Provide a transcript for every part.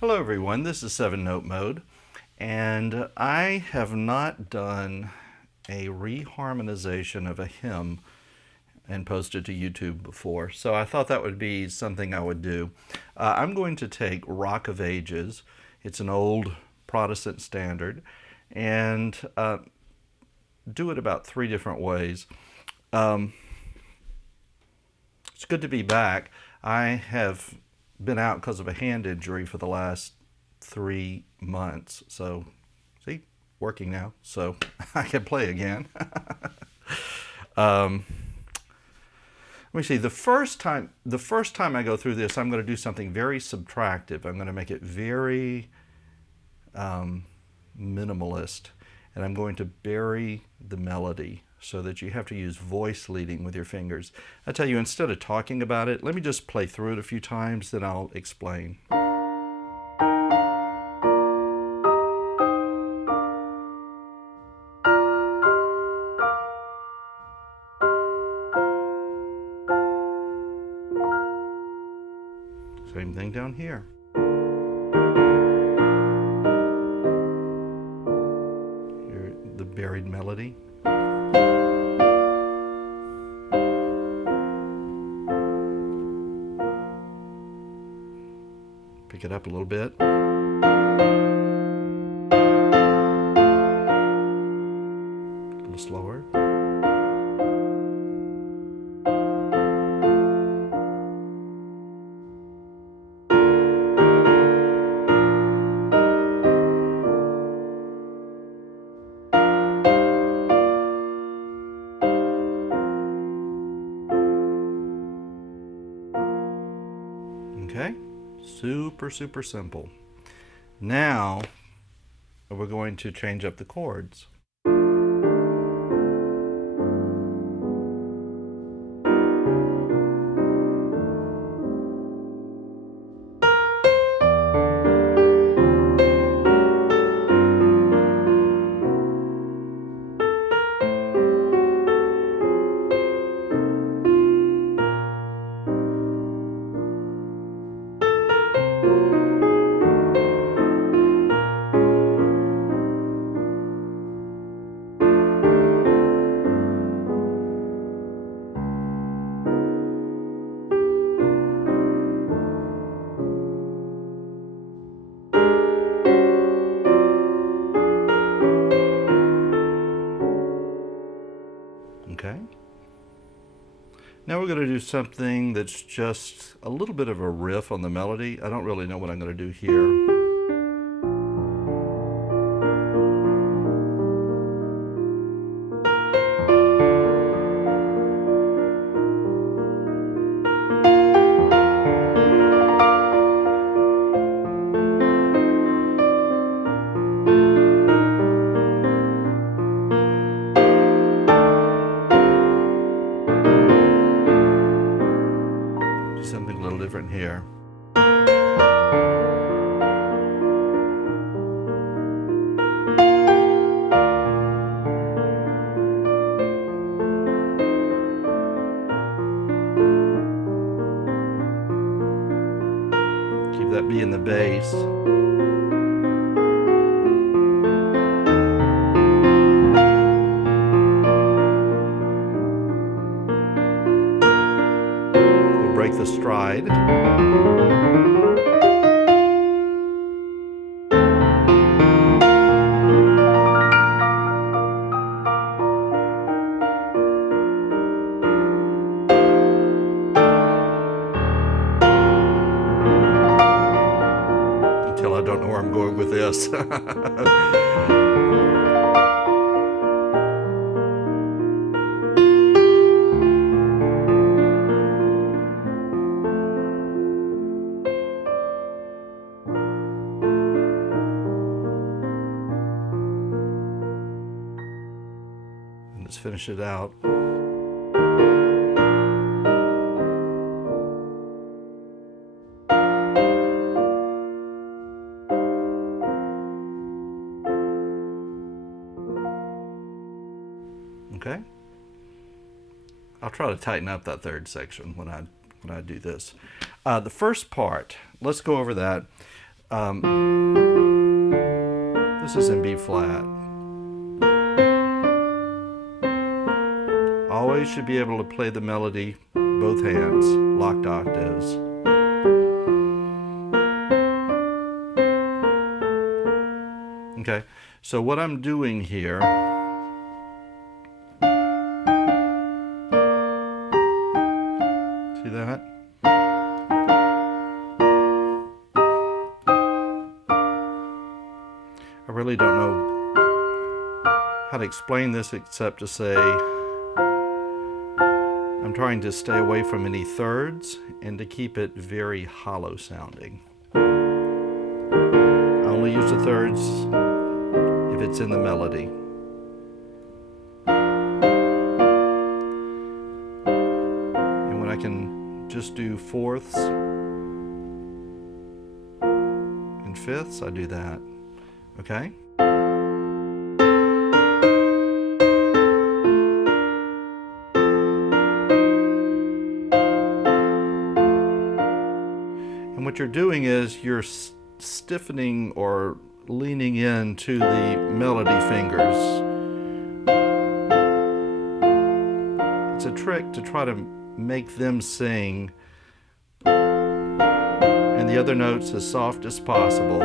Hello everyone, this is 7-Note Mode, and I have not done a reharmonization of a hymn and posted to YouTube before, so I thought that would be something I would do. I'm going to take Rock of Ages, it's an old Protestant standard, and do it about 3 different ways. It's good to be back. I have been out because of a hand injury for the last 3 months. So, see, working now, so I can play again. Let me see. The first time I go through this, I'm going to do something very subtractive. I'm going to make it very minimalist, and I'm going to bury the melody so that you have to use voice leading with your fingers. I tell you, instead of talking about it, let me just play through it a few times, then I'll explain. Same thing down here. Hear the buried melody. Pick it up a little bit. A little slower. Okay, super simple. Now we're going to change up the chords. Okay. Now we're going to do something that's just a little bit of a riff on the melody. I don't really know what I'm going to do here. Something a little different here. Keep that B in the bass. We'll break the stride. Until I don't know where I'm going with this. Let's finish it out. Okay. I'll try to tighten up that third section when I do this. The first part, let's go over that. This is in B flat. Always should be able to play the melody both hands, locked octaves. Okay, so what I'm doing here, see that? I really don't know how to explain this except to say I'm trying to stay away from any thirds and to keep it very hollow sounding. I only use the thirds if it's in the melody. And when I can just do fourths and fifths, I do that. Okay? And what you're doing is you're stiffening or leaning into the melody fingers. It's a trick to try to make them sing and the other notes as soft as possible.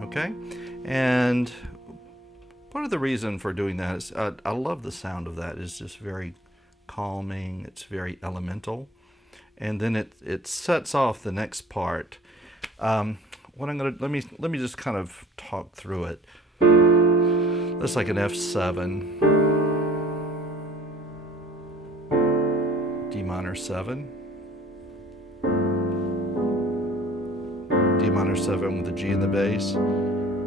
Okay, and part of the reason for doing that is I love the sound of that. It's just very calming. It's very elemental, and then it sets off the next part. What I'm gonna let me just kind of talk through it. That's like an F7, D minor 7. D minor 7 with a G in the bass.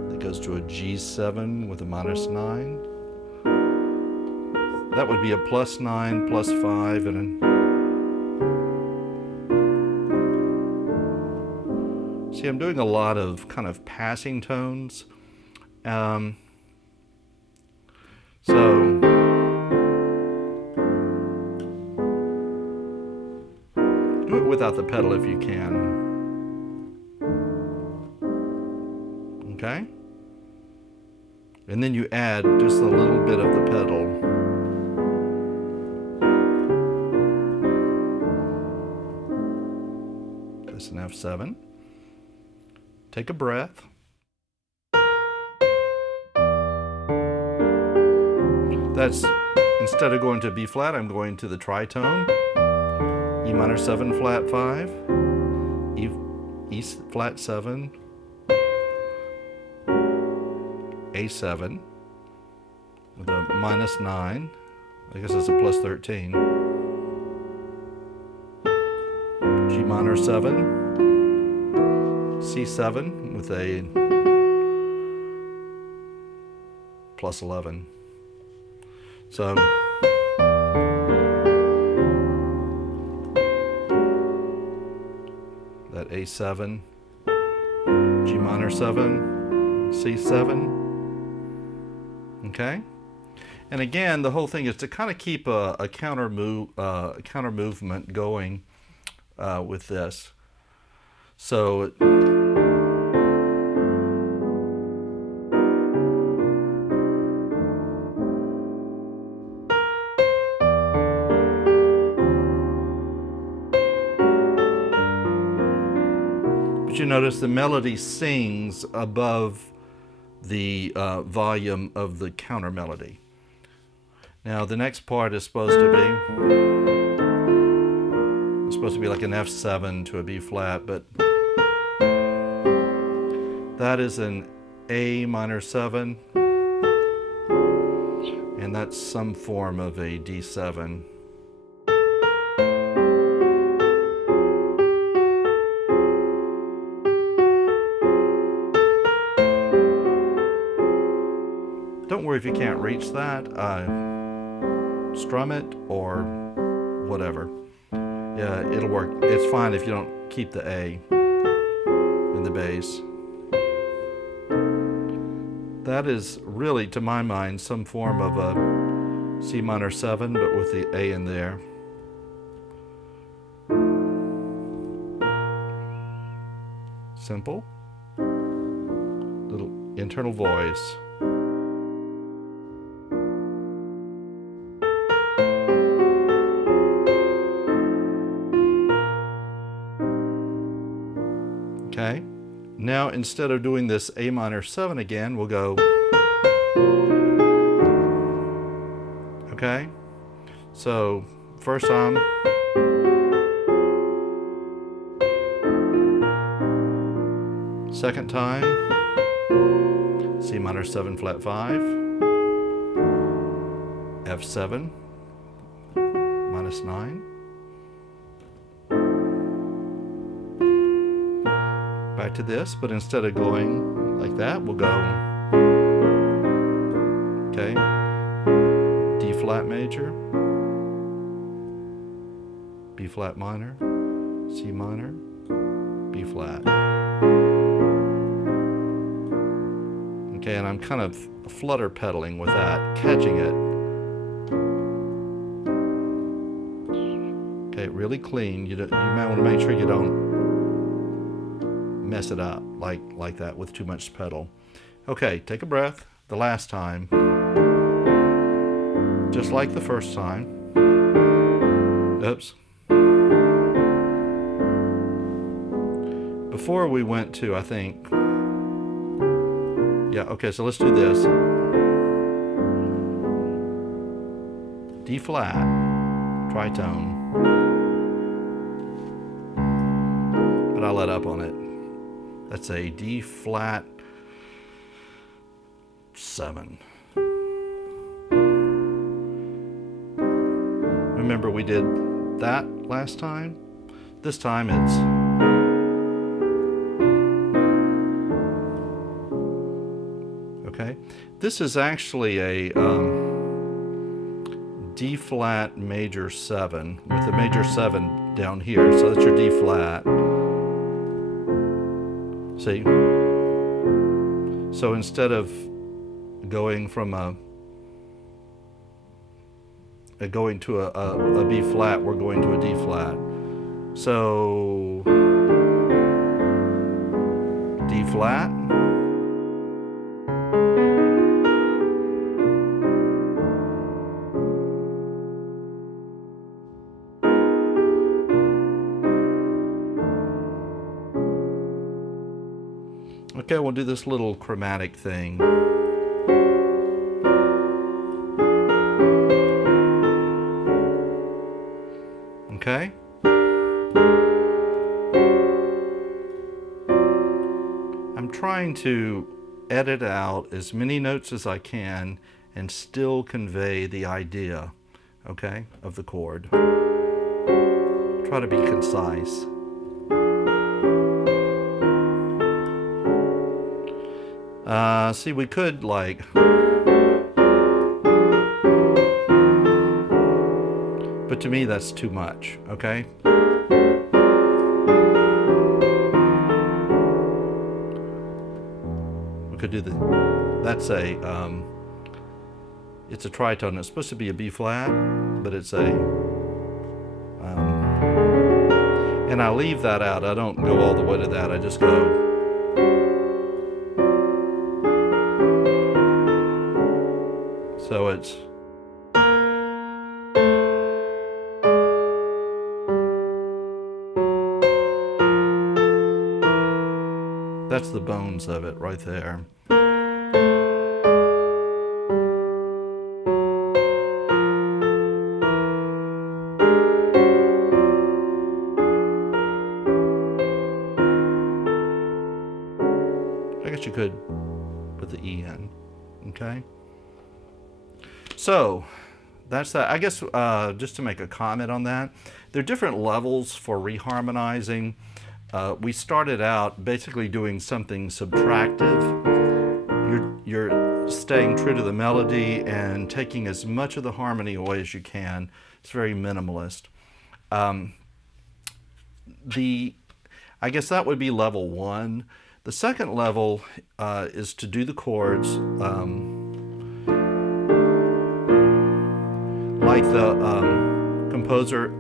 That goes to a G7 with a -9. That would be a +9, +5, and see, I'm doing a lot of kind of passing tones. So do it without the pedal if you can. Okay? And then you add just a little bit of the pedal. That's an F7. Take a breath. That's, instead of going to B flat, I'm going to the tritone. E minor 7 flat 5, E flat 7, A7 with a -9, I guess it's a +13, G minor 7, C7 with a +11. So that A7, G minor 7, C7. Okay, and again, the whole thing is to kind of keep a counter movement going with this. So but you notice the melody sings above the volume of the counter melody. Now the next part is supposed to be like an F7 to a B flat, but that is an A minor 7, and that's some form of a D7. Don't worry if you can't reach that. strum it or whatever. Yeah, it'll work. It's fine if you don't keep the A in the bass. That is really, to my mind, some form of a C minor 7, but with the A in there. Simple. Little internal voice. Okay. Now, instead of doing this A minor 7 again, we'll go. Okay. So, first time. Second time, C minor 7 flat 5, F7, minus 9. Back to this, but instead of going like that, we'll go, okay, D flat major, B flat minor, C minor, B flat. Okay, and I'm kind of flutter pedaling with that, catching it. Okay, really clean. You might want to make sure you don't mess it up like that with too much pedal. Okay, take a breath. The last time, just like the first time. Oops. Before we went to, I think, yeah, okay, so let's do this. D flat, tritone. But I let up on it. That's a D flat 7. Remember we did that last time? This time it's okay. This is actually a D flat major 7 with the major 7 down here. So that's your D flat. See? So instead of going from going to a B flat, we're going to a D flat. So D flat. Okay, we'll do this little chromatic thing. Okay? I'm trying to edit out as many notes as I can and still convey the idea, okay, of the chord. Try to be concise. See, we could like, but to me that's too much, okay? We could do that's a, it's a tritone. It's supposed to be a B flat, but it's a, and I leave that out. I don't go all the way to that. I just go. So it's that's the bones of it right there. I guess you could put the E in, okay? So that's that. I guess just to make a comment on that, there are different levels for reharmonizing. We started out basically doing something subtractive. You're staying true to the melody and taking as much of the harmony away as you can. It's very minimalist. I guess that would be level 1. The second level is to do the chords like the composer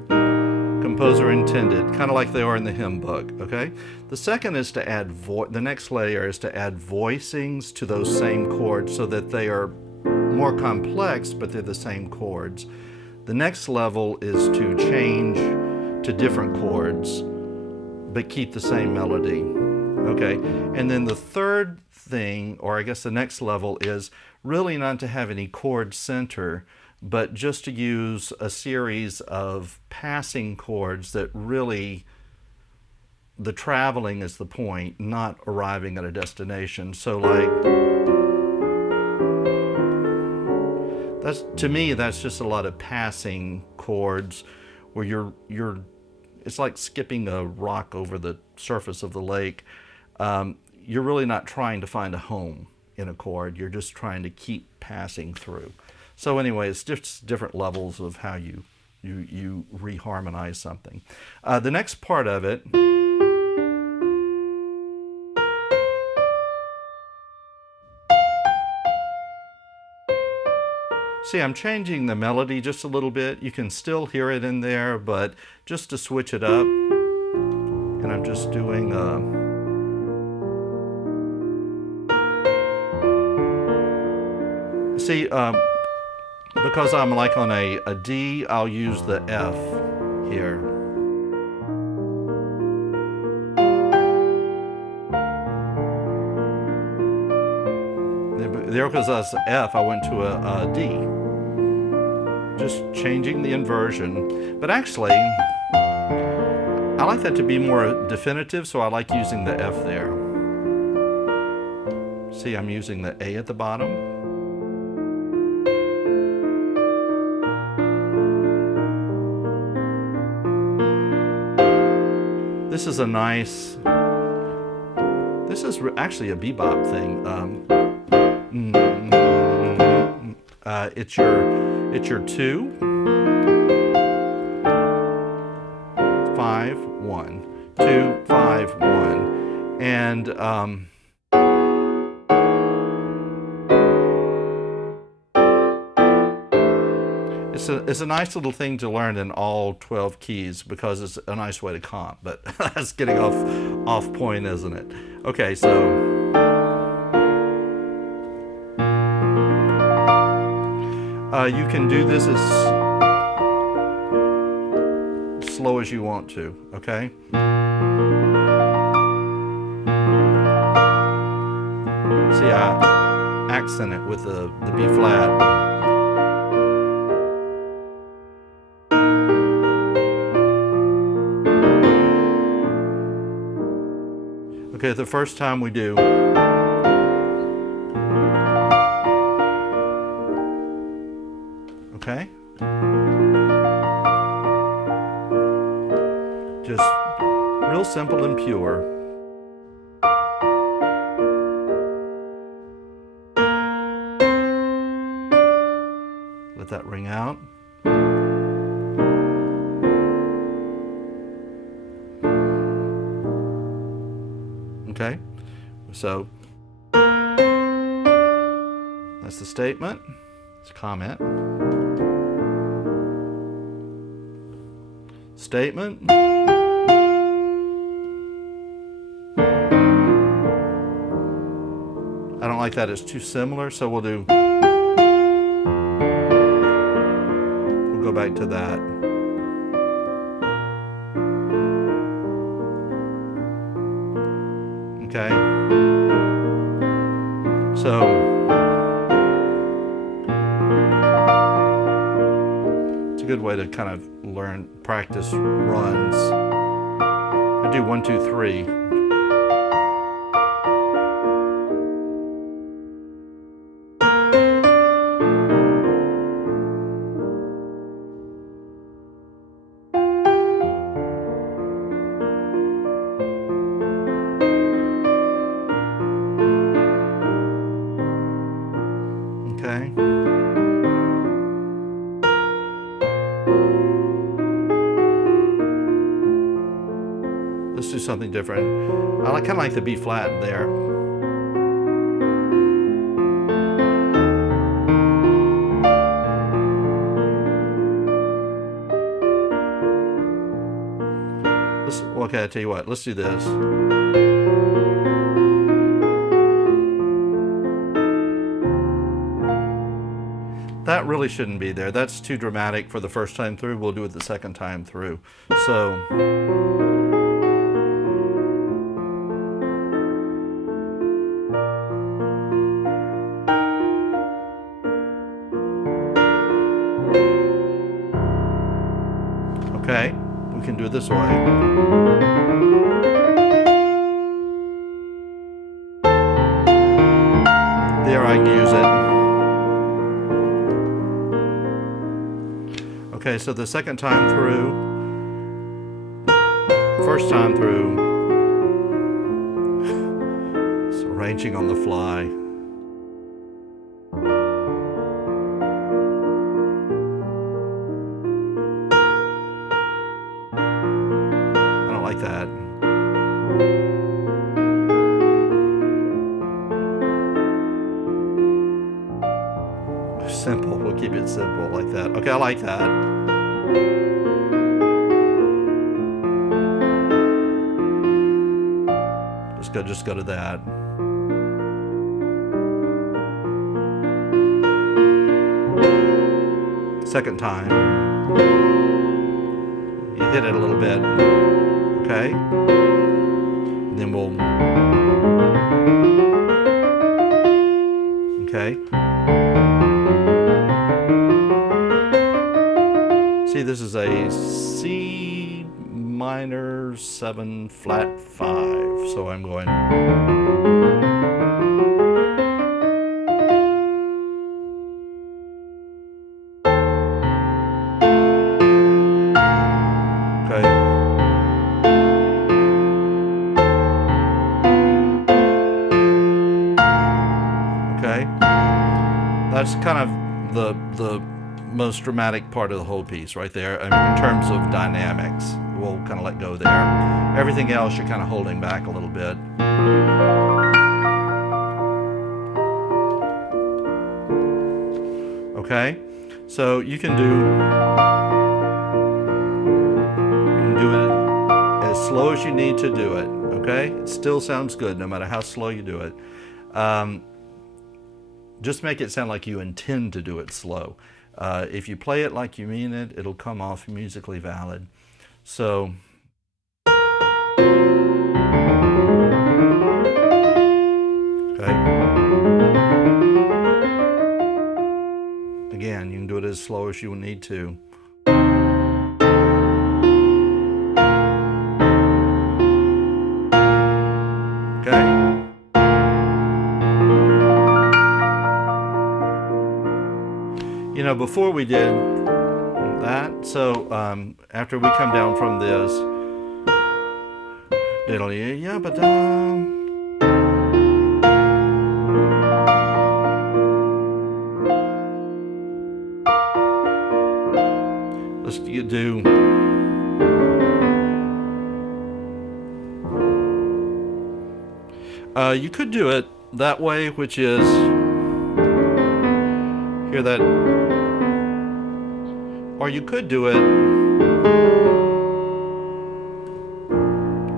intended, kind of like they are in the hymn book. Okay. The second is to add the next layer is to add voicings to those same chords so that they are more complex, but they're the same chords. The next level is to change to different chords, but keep the same melody. Okay, and then the third thing, or I guess the next level, is really not to have any chord center, but just to use a series of passing chords that really, the traveling is the point, not arriving at a destination. So like, to me, that's just a lot of passing chords where it's like skipping a rock over the surface of the lake. You're really not trying to find a home in a chord. You're just trying to keep passing through. So anyway, it's just different levels of how you reharmonize something. The next part of it, see, I'm changing the melody just a little bit. You can still hear it in there, but just to switch it up, and I'm just doing see, because I'm like on a D, I'll use the F here. There, because that's F, I went to a D. Just changing the inversion. But actually, I like that to be more definitive, so I like using the F there. See, I'm using the A at the bottom. This is a nice, this is actually a bebop thing. It's your 2, 5, 1, 2, 5, 1, and it's a nice little thing to learn in all 12 keys because it's a nice way to comp, but that's getting off point, isn't it? Okay, so you can do this as slow as you want to, okay? See, I accent it with the B flat. Okay, the first time we do. Okay? Just real simple and pure. Let that ring out. Okay? So that's the statement. It's a comment. Statement. I don't like that, it's too similar, so we'll go back to that. Okay. So it's a good way to kind of practice runs. I do 1, 2, 3. something different. I kind of like the B flat there. Okay, I tell you what, let's do this. That really shouldn't be there. That's too dramatic for the first time through. We'll do it the second time through. So, okay, we can do it this way. There, I can use it. Okay, so the second time through, first time through, it's arranging on the fly. I don't like that. Simple, we'll keep it simple like that. Okay, I like that. Just go to that. Second time. You hit it a little bit. Okay? Then we'll... Okay? See, this is a C minor 7 flat 5. So I'm going... Okay. Okay. That's kind of the most dramatic part of the whole piece right there. I mean, in terms of dynamics, we'll kind of let go there. Everything else you're kind of holding back a little bit. Okay, so you can do it as slow as you need to do it. Okay, it still sounds good no matter how slow you do it. Just make it sound like you intend to do it slow. If you play it like you mean it, it'll come off musically valid. So, okay. Again, you can do it as slow as you need to. Okay. You know, before we did that, so after we come down from this, let's do you could do it that way, which is hear that, or you could do it,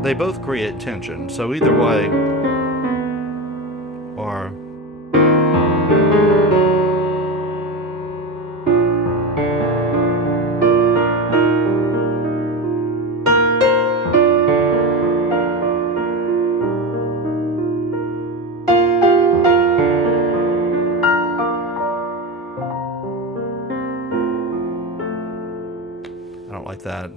they both create tension, so either way, or I don't like that.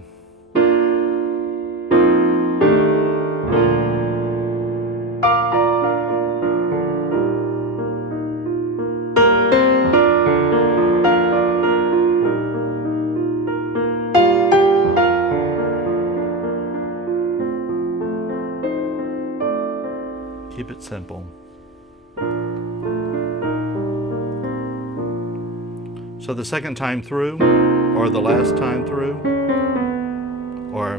Keep it simple. So the second time through, or the last time through, or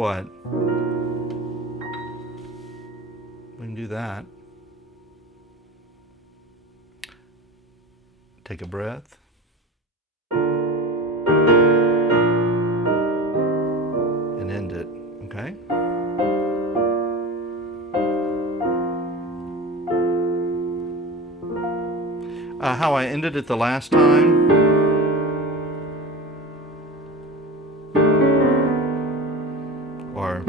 what? We can do that. Take a breath. And end it, okay? How I ended it the last time. Or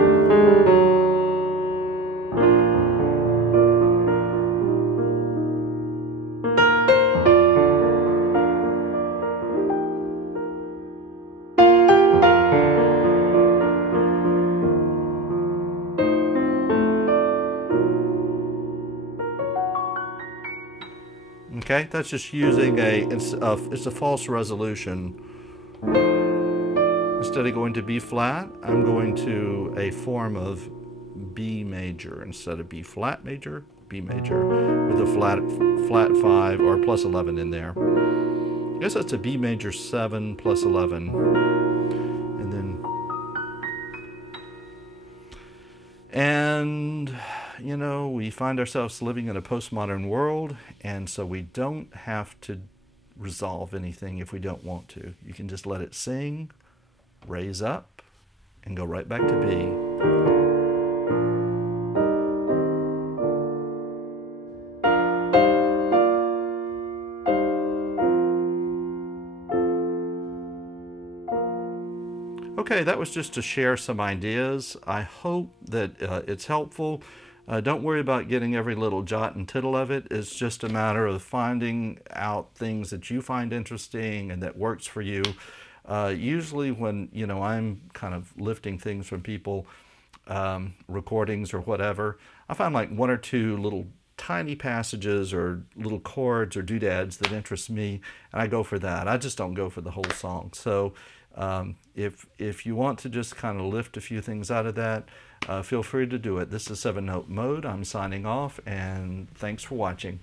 okay, that's just using it's a false resolution. Instead of going to B flat, I'm going to a form of B major instead of B flat major, B major with a flat 5 or plus 11 in there. I guess that's a B major 7 plus 11. And then, and you know, we find ourselves living in a postmodern world, and so we don't have to resolve anything if we don't want to. You can just let it sing, raise up, and go right back to B. Okay, that was just to share some ideas. I hope that it's helpful. Don't worry about getting every little jot and tittle of it. It's just a matter of finding out things that you find interesting and that works for you. Usually when, you know, I'm kind of lifting things from people, recordings or whatever, I find like one or two little tiny passages or little chords or doodads that interest me, and I go for that. I just don't go for the whole song. So if you want to just kind of lift a few things out of that, feel free to do it. This is 7-Note Mode. I'm signing off, and thanks for watching.